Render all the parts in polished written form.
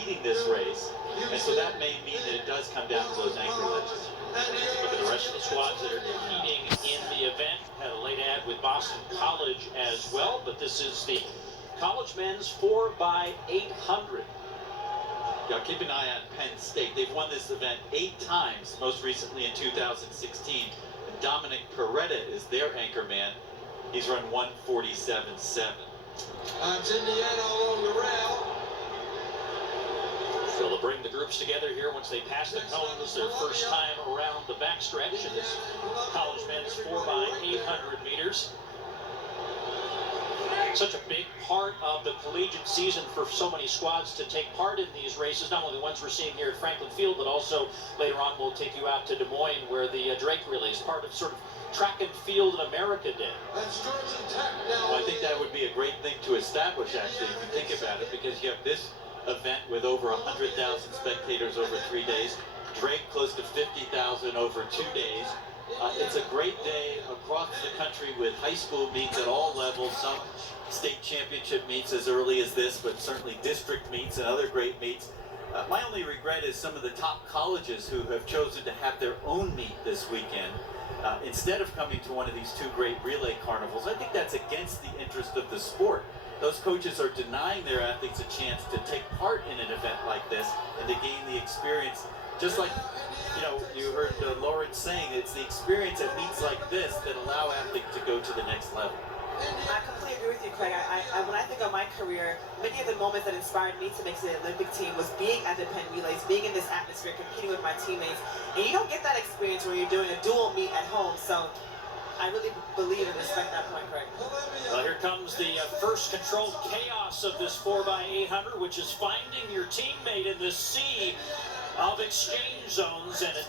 leading this race, and so that may mean that it does come down to those anchor ledges. Look at the rest of the squads that are competing in the event. Had a late ad with Boston College as well, but this is the college men's 4x800. Yeah, keep an eye on Penn State. They've won this event 8 times, most recently in 2016. And Dominic Peretta is their anchor man. He's run 1:47.7. It's Indiana along the rail. So they'll bring the groups together here once they pass the cones their first time around the backstretch in this college men's 4x800 meters. Such a big part of the collegiate season for so many squads to take part in these races, not only the ones we're seeing here at Franklin Field, but also later on we'll take you out to Des Moines where the Drake relay is part of sort of Track and Field in America Day. Well, I think that would be a great thing to establish, actually, if you think about it, because you have this event with over 100,000 spectators over 3 days, Drake close to 50,000 over 2 days. It's a great day across the country with high school meets at all levels, some state championship meets as early as this, but certainly district meets and other great meets. My only regret is some of the top colleges who have chosen to have their own meet this weekend instead of coming to one of these 2 great relay carnivals. I think that's against the interest of the sport. Those coaches are denying their athletes a chance to take part in an event like this and to gain the experience. Just like, you know, you heard Lawrence saying, it's the experience at meets like this that allow athletes to go to the next level. I completely agree with you, Craig. When I think of my career, many of the moments that inspired me to make the Olympic team was being at the Penn Relays, being in this atmosphere, competing with my teammates. And you don't get that experience when you're doing a dual meet at home. So I really believe and respect that point, Craig. Well, here comes the first controlled chaos of this 4x800, which is finding your teammate in this sea of exchange zones. And it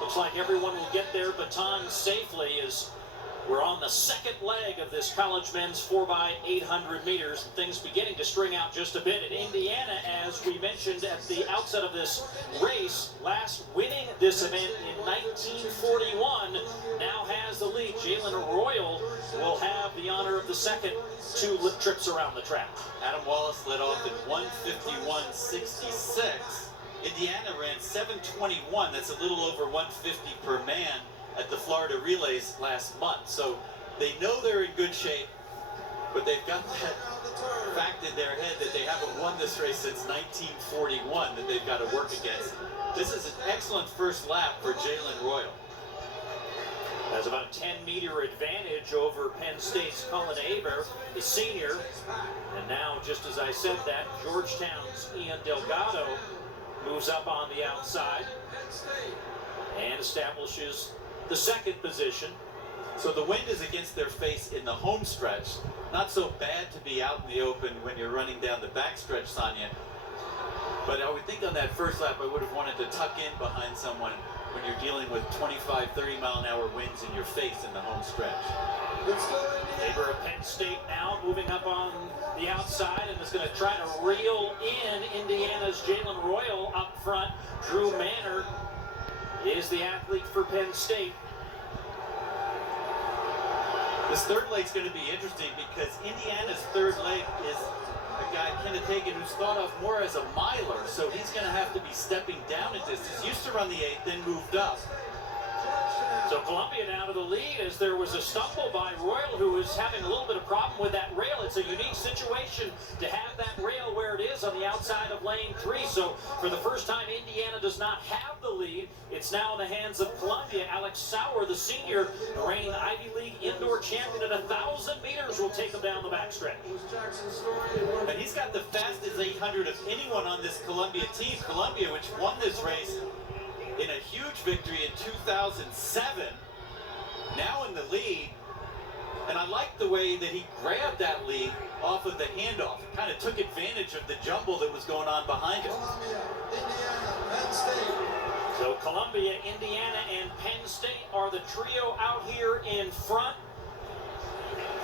looks like everyone will get their baton safely as we're on the second leg of this college men's 4x800 meters. And things beginning to string out just a bit. In Indiana, as we mentioned at the outset of this race, last winning this event in 1941, now has the lead. Jalen Royal will have the honor of the second 2 trips around the track. Adam Wallace led off at 1:51.66. Indiana ran 7:21. That's a little over 150 per man at the Florida Relays last month. So they know they're in good shape, but they've got that fact in their head that they haven't won this race since 1941 that they've got to work against. This is an excellent first lap for Jalen Royal. Has about a 10-meter advantage over Penn State's Cullen Aber, the senior. And now, just as I said that, Georgetown's Ian Delgado moves up on the outside and establishes the second position. So the wind is against their face in the home stretch. Not so bad to be out in the open when you're running down the backstretch, Sonia. But I would think on that first lap I would have wanted to tuck in behind someone when you're dealing with 25, 30-mile-an-hour winds in your face in the home stretch. Aber of Penn State now moving up on the outside and is going to try to reel in Indiana's Jalen Royal up front. Drew Manor is the athlete for Penn State. This third leg's going to be interesting because Indiana's third leg is a guy, Kenneth Hagan, who's thought of more as a miler, so he's going to have to be stepping down in distance. Used to run the 8, then moved up. So Columbia now to the lead as there was a stumble by Royal, who is having a little bit of problem with that rail. It's a unique situation to have that rail where it is on the outside of lane 3. So for the first time, Indiana does not have the lead. It's now in the hands of Columbia. Alex Sauer, the senior, the reigning Ivy League indoor champion at 1,000 meters, will take him down the backstretch. And he's got the fastest 800 of anyone on this Columbia team. Columbia, which won this race in a huge victory in 2007, now in the lead. And I like the way that he grabbed that lead off of the handoff. Kind of took advantage of the jumble that was going on behind him. So Columbia, Indiana, and Penn State are the trio out here in front.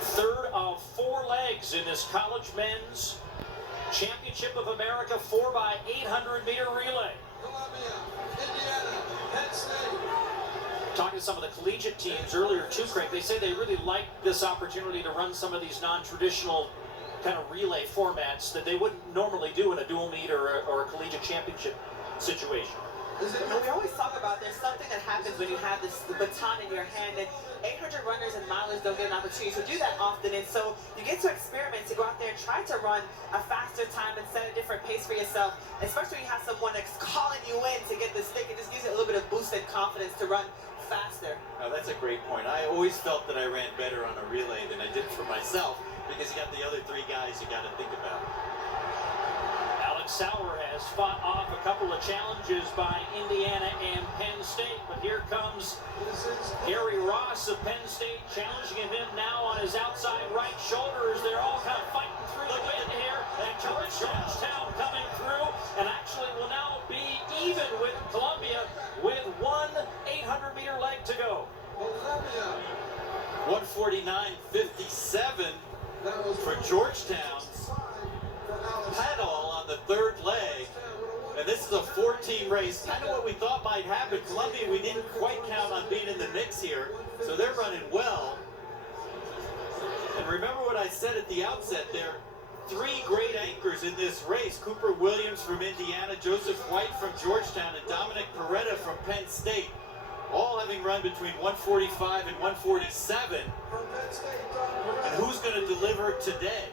Third of 4 legs in this college men's Championship of America 4x800 meter relay. Talking to some of the collegiate teams earlier too, Craig, they say they really like this opportunity to run some of these non-traditional kind of relay formats that they wouldn't normally do in a dual meet or a collegiate championship situation. And we always talk about there's something that happens when you have the baton in your hand, and 800 runners and milers don't get an opportunity to do that often, and so you get to experiment, to go out there and try to run a faster time and set a different pace for yourself, especially when you have someone that's calling you in to get the stick. It just gives you a little bit of boosted confidence to run faster. Oh, that's a great point. I always felt that I ran better on a relay than I did for myself, because you got the other three guys you got to think about. Alex Sauer has fought off a couple of challenges by Indiana and Penn State, but here comes Harry Ross of Penn State challenging him now on his outside right shoulder as they're all kind of fighting through the wind here. And Georgetown coming through, and actually will now be even with Columbia with one 800-meter leg to go. 149.57 for Georgetown. Pedal on the third leg, and this is a 4-team race, kind of what we thought might happen. Columbia, we didn't quite count on being in the mix here, so they're running well. And remember what I said at the outset, there are three great anchors in this race: Cooper Williams from Indiana, Joseph White from Georgetown, and Dominic Peretta from Penn State, all having run between 145 and 147. And who's going to deliver today?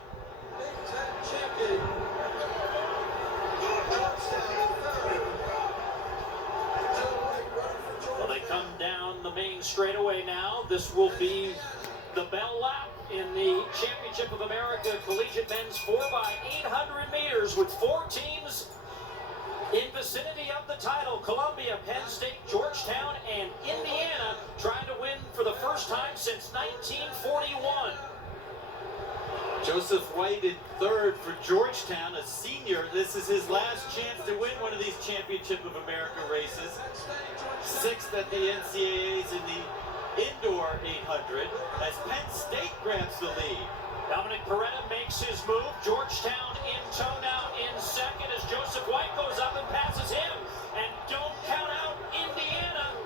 Well, they come down the main straightaway now. This will be the bell lap in the Championship of America Collegiate Men's 4x800 meters, with four teams in vicinity of the title: Columbia, Penn State, Georgetown, and Indiana, trying to win for the first time since 1941. Joseph White in third for Georgetown, a senior. This is his last chance to win one of these Championship of America races. Sixth at the NCAAs in the indoor 800 as Penn State grabs the lead. Dominic Peretta makes his move. Georgetown in tow now in second as Joseph White goes up and passes him. And don't count out Indiana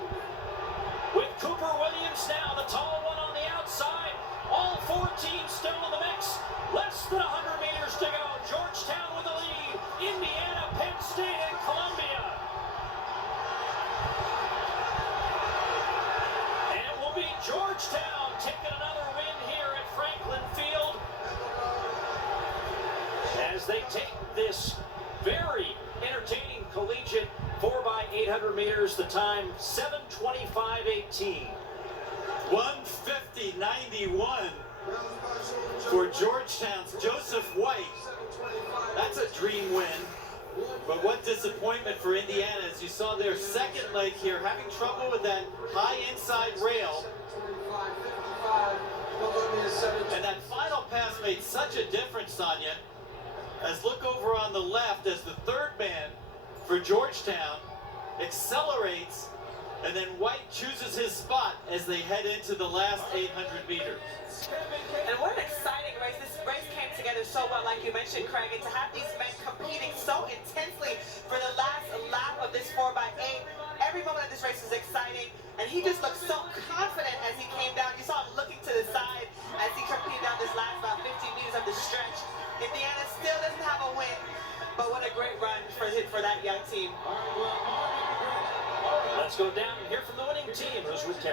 with Cooper Williams now, the tall one on the outside. All four teams still in the mix. Less than 100 meters to go. Georgetown with the lead. Indiana, Penn State, and Columbia. And it will be Georgetown taking another win here at Franklin Field as they take this very entertaining collegiate 4x800 meters. The time 7:25:18. 150.91 for Georgetown's Joseph White. That's a dream win. But what disappointment for Indiana, as you saw their second leg here, having trouble with that high inside rail. And that final pass made such a difference, Sonia. As look over on the left as the third man for Georgetown accelerates, and then White chooses his spot as they head into the last 800 meters. And what an exciting race. This race came together so well, like you mentioned, Craig, and to have these men competing so intensely for the last lap of this 4x8. Every moment of this race was exciting, and he just looked so confident as he came down. You saw him looking to the side as he competed down this last about 15 meters of the stretch. Indiana still doesn't have a win, but what a great run for that young team. Let's go down and hear from the winning team, who's with Terry.